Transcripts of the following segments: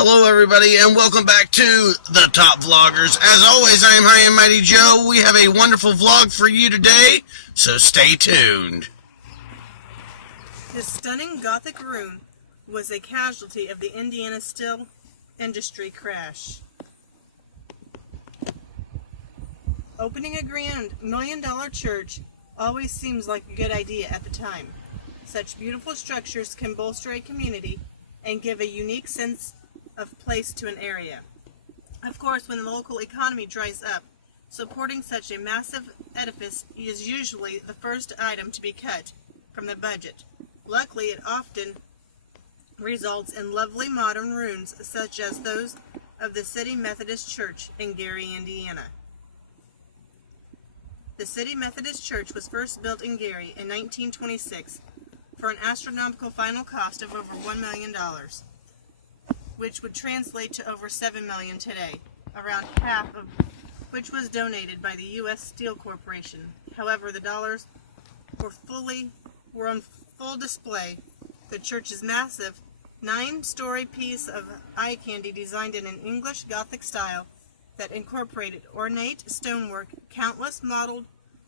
Hello everybody and welcome back to the Top Vloggers. As always, I am High and Mighty Joe. We have a wonderful vlog for you today, so stay tuned. This stunning Gothic room was a casualty of the Indiana steel industry crash. Opening a grand million-dollar church always seems like a good idea at the time. Such beautiful structures can bolster a community and give a unique sense of place to an area. Of course, when the local economy dries up, supporting such a massive edifice is usually the first item to be cut from the budget. Luckily, it often results in lovely modern ruins such as those of the City Methodist Church in Gary, Indiana. The City Methodist Church was first built in Gary in 1926 for an astronomical final cost of over $1 million. Which would translate to over $7 million today, around half of which was donated by the U.S. Steel Corporation. However, the dollars were on full display. The church's massive 9-story piece of eye candy designed in an English Gothic style that incorporated ornate stonework, countless modeled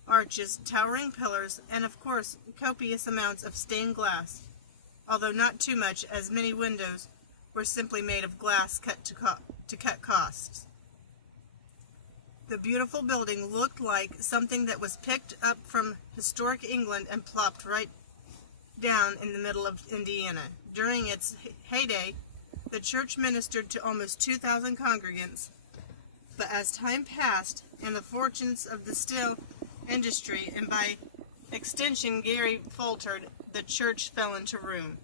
arches, towering pillars, and of course copious amounts of stained glass, although not too much, as many windows were simply made of glass cut to cut costs. The beautiful building looked like something that was picked up from historic England and plopped right down in the middle of Indiana. During its heyday, the church ministered to almost 2,000 congregants, but as time passed and the fortunes of the steel industry, and by extension Gary, faltered, the church fell into ruin.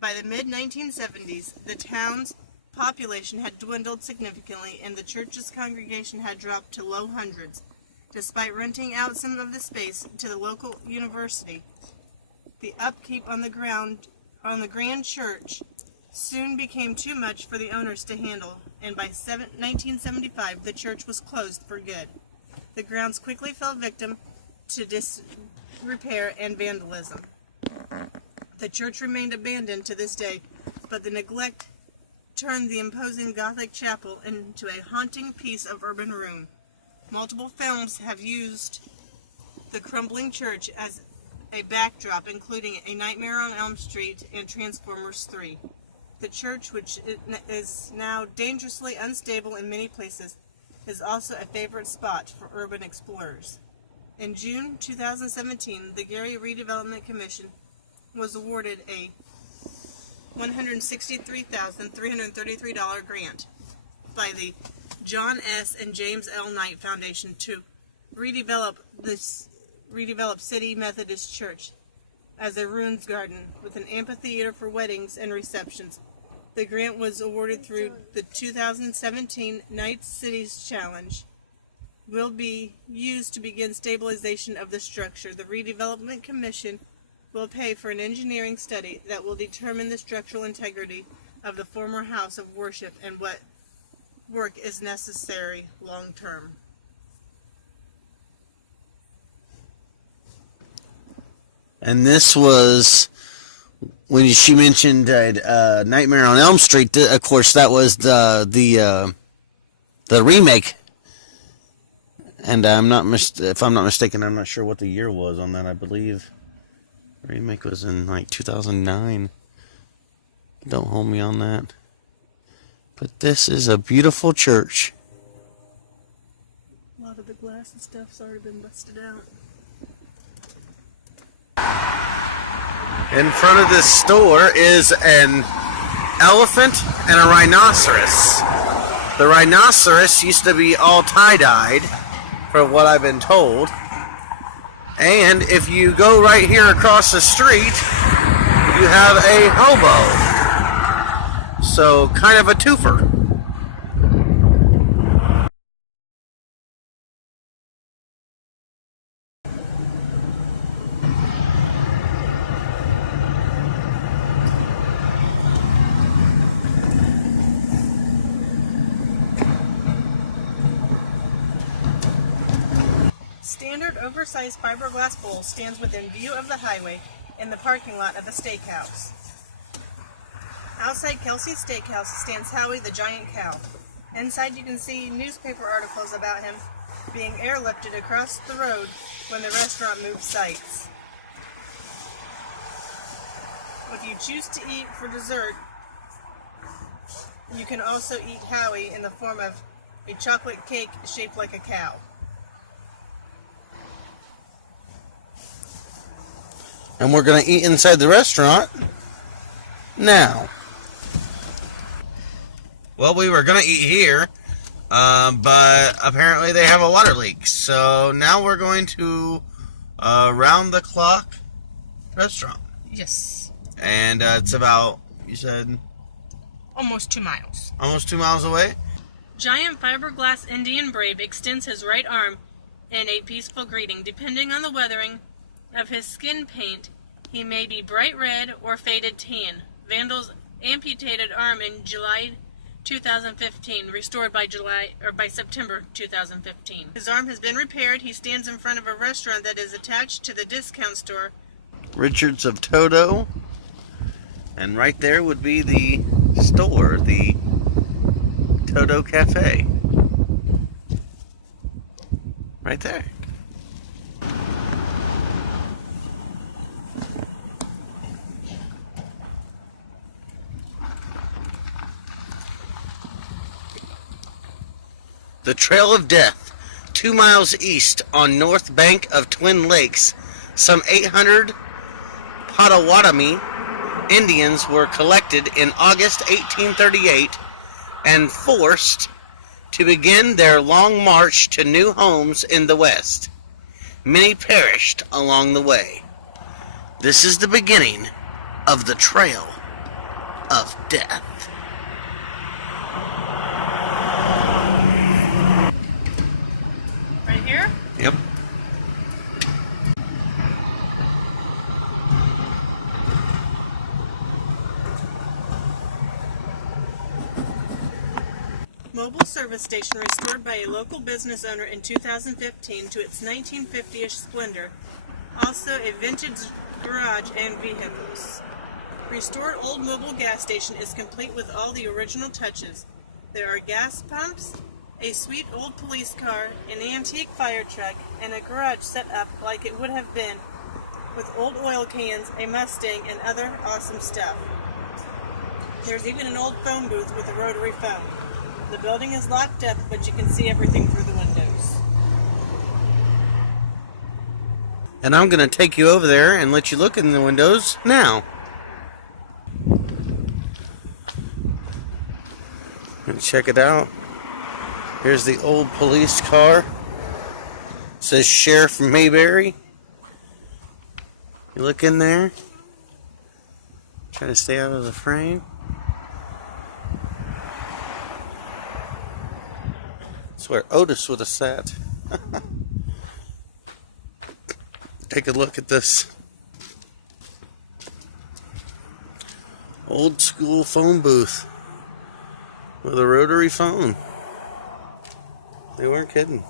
By the mid-1970s, the town's population had dwindled significantly and the church's congregation had dropped to low hundreds. Despite renting out some of the space to the local university, the upkeep on the grand church soon became too much for the owners to handle, and by 1975, the church was closed for good. The grounds quickly fell victim to disrepair and vandalism. The church remained abandoned to this day, but the neglect turned the imposing Gothic chapel into a haunting piece of urban ruin. Multiple films have used the crumbling church as a backdrop, including A Nightmare on Elm Street and Transformers 3. The church, which is now dangerously unstable in many places, is also a favorite spot for urban explorers. In June 2017, the Gary Redevelopment Commission was awarded a $163,333 grant by the John S. and James L. Knight Foundation to redevelop City Methodist Church as a ruins garden with an amphitheater for weddings and receptions. The grant was awarded through the 2017 Knight Cities Challenge. Will be used to begin stabilization of the structure. The Redevelopment Commission will pay for an engineering study that will determine the structural integrity of the former house of worship and what work is necessary long term. And this was when she mentioned Nightmare on Elm Street. Of course, that was the remake. And if I'm not mistaken, I'm not sure what the year was on that. I believe the remake was in like 2009. Don't hold me on that. But this is a beautiful church. A lot of the glass and stuff's already been busted out. In front of this store is an elephant and a rhinoceros. The rhinoceros used to be all tie-dyed, from what I've been told. And if you go right here across the street, you have a hobo. So, kind of a twofer. Standard oversized fiberglass bowl stands within view of the highway in the parking lot of the steakhouse. Outside Kelsey's Steakhouse stands Howie the Giant Cow. Inside you can see newspaper articles about him being airlifted across the road when the restaurant moved sites. If you choose to eat for dessert, you can also eat Howie in the form of a chocolate cake shaped like a cow. And we're going to eat inside the restaurant now. Well, we were going to eat here, but apparently they have a water leak. So now we're going to round the clock restaurant. Yes. And it's about, you said? Almost 2 miles. Almost 2 miles away? Giant fiberglass Indian brave extends his right arm in a peaceful greeting. Depending on the weathering of his skin paint, he may be bright red or faded tan. Vandals amputated arm in July 2015, restored by September 2015. His arm has been repaired. He stands in front of a restaurant that is attached to the discount store Richards of Toto. And right there would be the store, the Toto Cafe. Right there. The Trail of Death, 2 miles east on north bank of Twin Lakes. Some 800 Potawatomi Indians were collected in August 1838 and forced to begin their long march to new homes in the West. Many perished along the way. This is the beginning of the Trail of Death. right here. Yep. Mobile service station restored by a local business owner in 2015 to its 1950-ish splendor. Also a vintage garage and vehicles. Restored old mobile gas station is complete with all the original touches. There are gas pumps, a sweet old police car, an antique fire truck, and a garage set up like it would have been, with old oil cans, a Mustang, and other awesome stuff. There's even an old phone booth with a rotary phone. The building is locked up, but you can see everything through the windows. And I'm going to take you over there and let you look in the windows now. And check it out. Here's the old police car. It says Sheriff Mayberry. You look in there. Try to stay out of the frame. That's where Otis would have sat. Take a look at this old school phone booth with a rotary phone. They weren't kidding.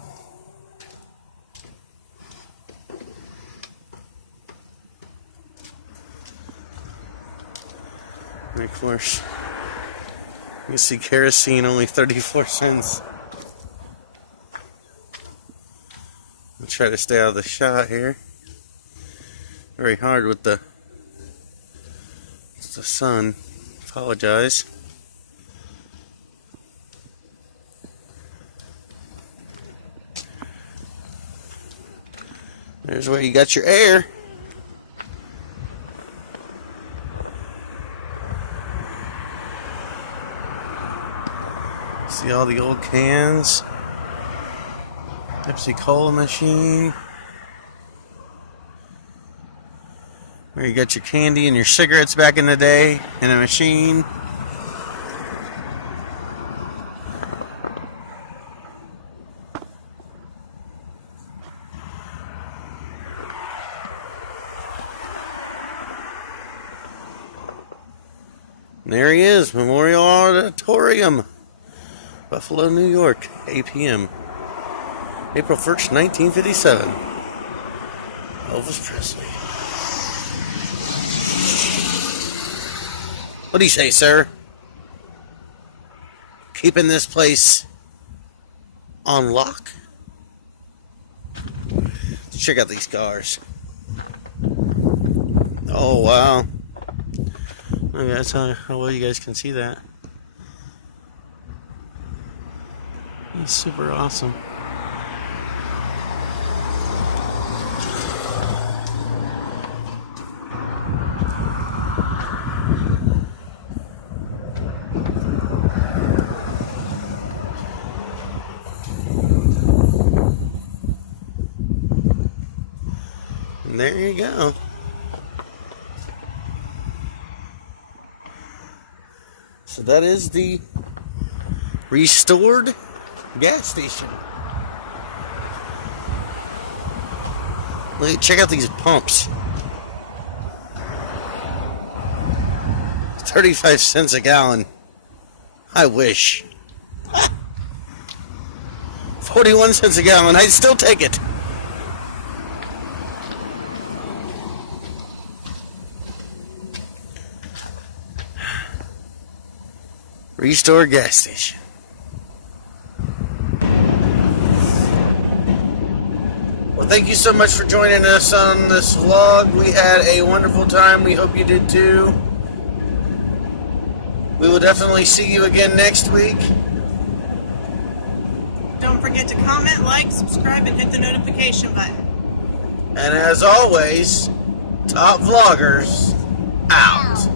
And of course, you see kerosene only 34 cents. I'll try to stay out of the shot here. Very hard with the sun. Apologize. There's where you got your air. See all the old cans. Pepsi Cola machine. Where you got your candy and your cigarettes back in the day in a machine. And there he is, Memorial Auditorium, Buffalo, New York, 8 p.m. April 1st, 1957. Elvis Presley. What do you say, sir? Keeping this place on lock? Let's check out these cars. Oh, wow. Okay, that's how well you guys can see that. It's super awesome. And there you go. So that is the restored gas station. Check out these pumps. 35 cents a gallon. I wish. 41 cents a gallon. I'd still take it. Restore gas station. Well, thank you so much for joining us on this vlog. We had a wonderful time. We hope you did too. We will definitely see you again next week. Don't forget to comment, like, subscribe, and hit the notification button. And as always, top vloggers out.